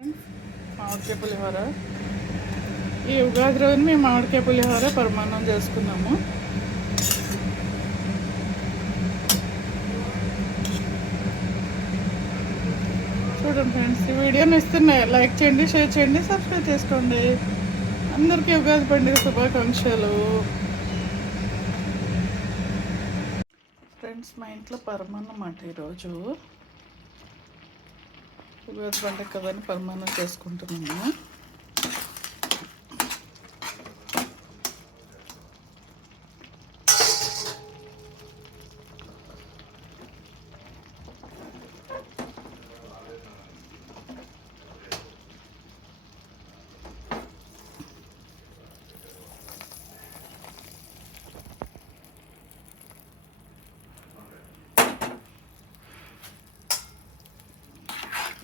మామిడికాయ పులిహోర. ఈ ఉగాది రోజున మేము మామిడికాయ పులిహోర పరమాన్నం చేసుకున్నాము. చూడండి ఫ్రెండ్స్, ఈ వీడియోని ఇస్తున్నాయి లైక్ చేయండి, షేర్ చేయండి, సబ్స్క్రైబ్ చేసుకోండి. అందరికీ ఉగాది పండుగ శుభాకాంక్షలు. ఫ్రెండ్స్, మా ఇంట్లో పరమాన్నం మాట ఈరోజు ఉగాది పండుగ కదని పరమాన్నం చేసుకుంటున్నాము.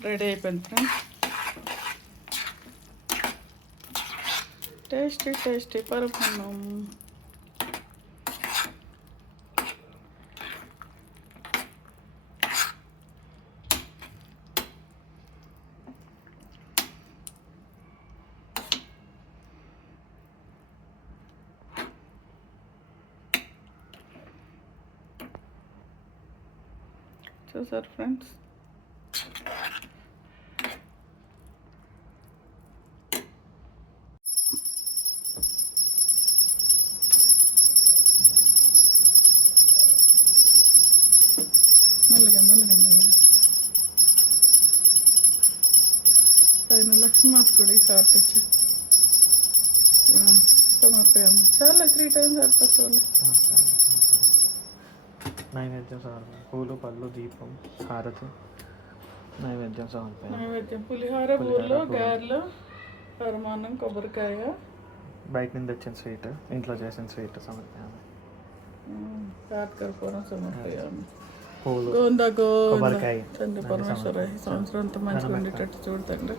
రెడీ అయిపోయింది ఫ్రెండ్స్. టేస్టీ టేస్టీ పరమాన్నం. చూసారు ఫ్రెండ్స్, మెల్లగా మెల్లగా మెల్లగా పైన లక్ష్మీమాత కూడా హార్ట్ ఇచ్చి సమర్పయాము. చాలా 3 times సరిపోతుంది. నైవేద్యం సమర్పణ, పూలు పళ్ళు దీపం హారతి నైవేద్యం సమర్పణ. నైవేద్యం పులిహోర, పూలు, గారెలు, పరమాన్నం, కొబ్బరికాయ, బయట నుంచి తెచ్చిన స్వీట్, ఇంట్లో చేసిన స్వీట్ సమర్పయాము. కర్పూరం సమర్పయాము. పూలు, గోవింద గోవింద కొబ్బరికాయ. తండ్రి పరమేశ్వర ఈ సంవత్సరం అంతా మంచిగా ఉండేటట్టు చూడతండి.